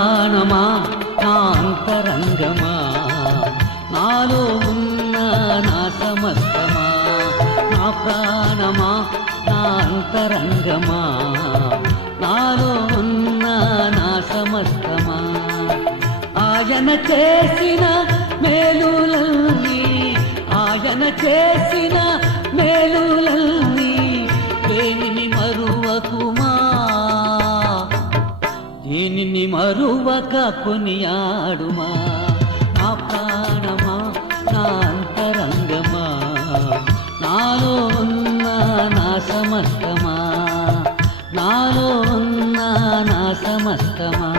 ప్రాణమా నా అంతరంగమా? నాలో ఉన్న నా సమస్తమా? నా ప్రాణమా నా అంతరంగమా? నాలో ఉన్న నా సమస్తమా? ఆయన చేసిన దీనిని కొనియాడుమా? నా ప్రాణమా? నా అంతరంగమా? నాలో ఉన్న నా సమస్తమా? నాలో ఉన్న నా సమస్తమా?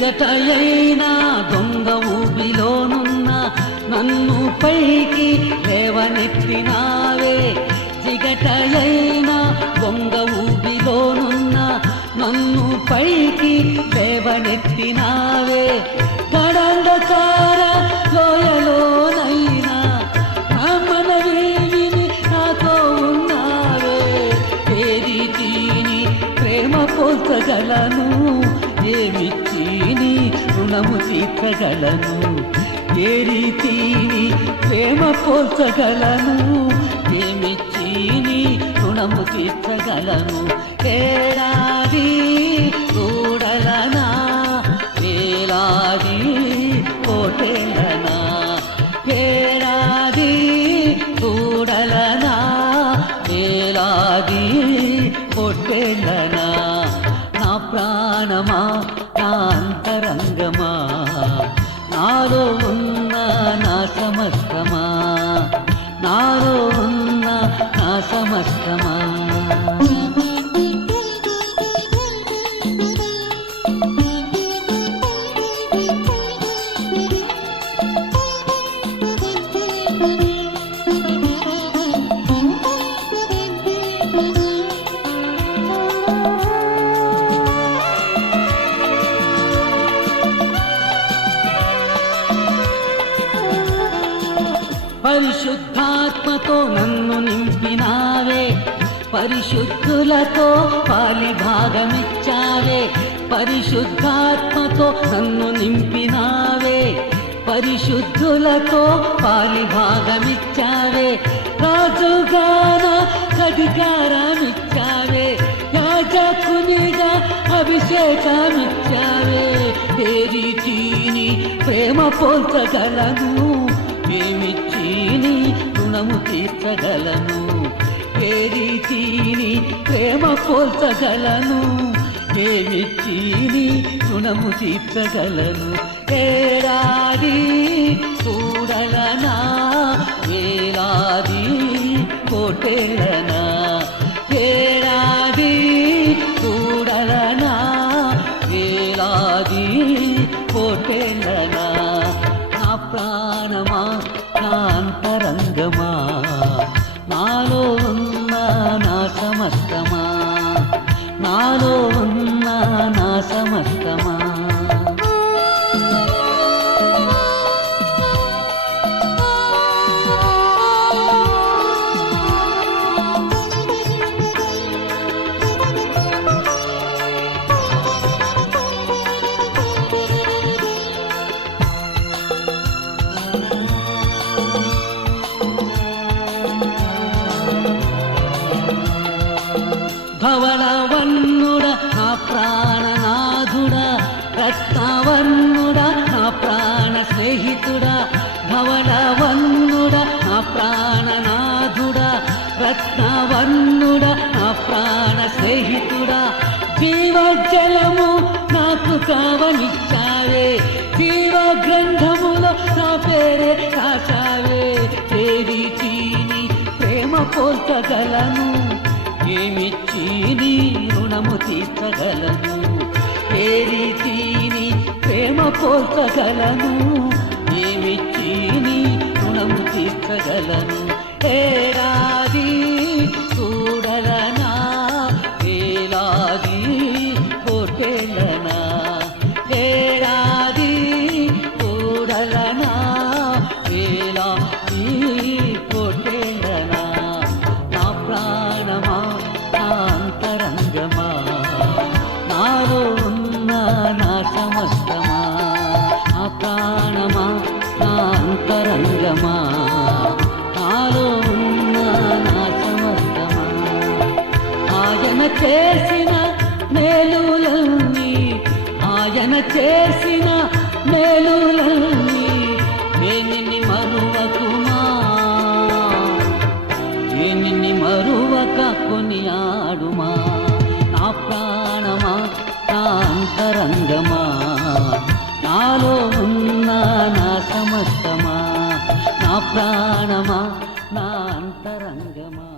జిగటయైన దొంగ ఊబిలోనున్న నన్ను పైకి లేవనెత్తినావే. జిగటయైన దొంగ ఊబిలోనున్న నన్ను పైకి లేవనెత్తినావే. కడంగకార లోయలోనైనా నా మనవేమిని నాతో ఉన్నావే. ఏ తీని ప్రేమ పోల్చగలను? ఏమిచ్చి నీ రుణము తీర్చగలను. ఏ రీతిని ప్రేమ పోల్చగలను. ఏమిచ్చి రుణము తీర్చగలను. ఏడాది చూడలనా? వేలాది కోటేలనా ఏడాది చూడలనా? వేలాది కొట్టేలనా నా ప్రాణం పరిశుద్ధాత్మతో నన్ను నింపినావే. పరిశుద్ధులతో పాలి భాగమిచ్చావే. పరిశుద్ధాత్మతో నన్ను నింపినావే. పరిశుద్ధులతో పాలి భాగమిచ్చావే. రాజుగాన అధికారమిచ్చావే. రాజకునిగా అభిషేకమిచ్చావే. ఏ రీతిని ప్రేమ పోల్చగలను? మనము తీర్చగలను. ఏ రీతిని ప్రేమ పోల్చగలను. ఏమిచ్చి నీ రుణము తీర్చగలను. ఏడాది చూడలనా? వేలాది కోటేలనా భవనవన్నుడ నా ప్రాణనాథుడ రత్నవన్నుడ నా ప్రాణ స్నేహితుడ భవనవన్నుడ నా ప్రాణనాథుడ రత్నవర్ణుడ మోసగలను ఏమిచ్చి నీ గుణము తీర్చగలను? హేరా ఆయన చేసిన మేలులన్నీ ఆయన చేసిన మేలులన్నీ దేనిని మరువకుమా? దేనిని మరువక కొనియాడుమా? నా ప్రాణమా? నా అంతరంగమా? నాలో ఉన్న నా సమస్తమా? నా ప్రాణమా? నా అంతరంగమా?